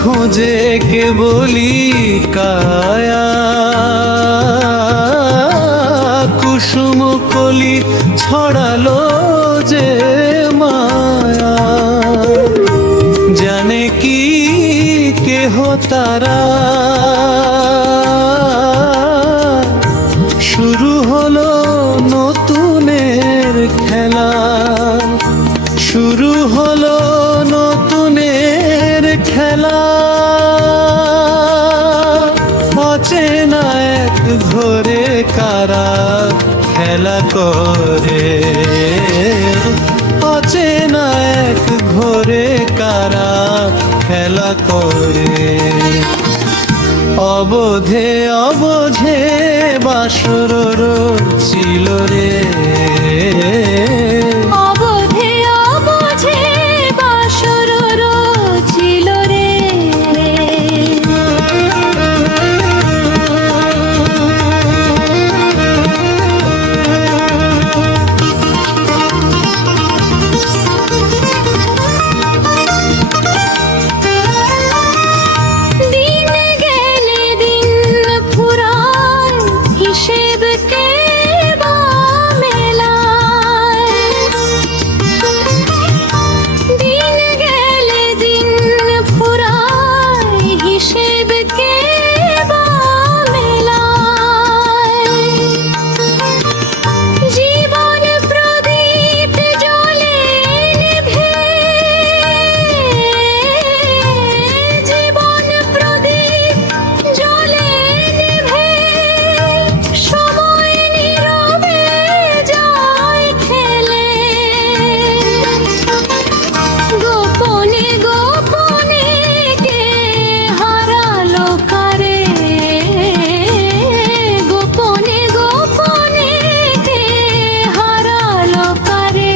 খোঁজে কে বলি কায়া, কুসুম কলি ছড়ালো যে মায়া। জানে কি কেহ তারা, শুরু হলো নতুনের খেলা, শুরু হলো নতুনের খেলা। অচেনা এক ঘরে কারা খেলা করে, অচেনা এক ঘরে কারা খেলা করে। অবোধে অবোঝে বাসর ছিল রে, অবোধে অবোঝে বাসর ছিল রে। হিসেব কে বা মেলায়, দিন গেলে দিন ফুরায়, হিসেব কে বা মেলায়। জীবন প্রদীপ জ্বলে নিভে, জীবন প্রদীপ জ্বলে নিভে, সময় নীরবে যায় খেলে। গোপনে গোপনে কে হারালো কারে, গোপনে গোপনে কে হারালো কারে।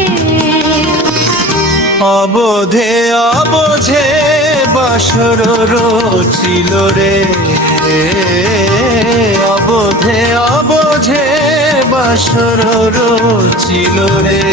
অবোধে অবোঝে বাসর ছিল রে, অবোধে অবোঝে বাসর ছিল রে।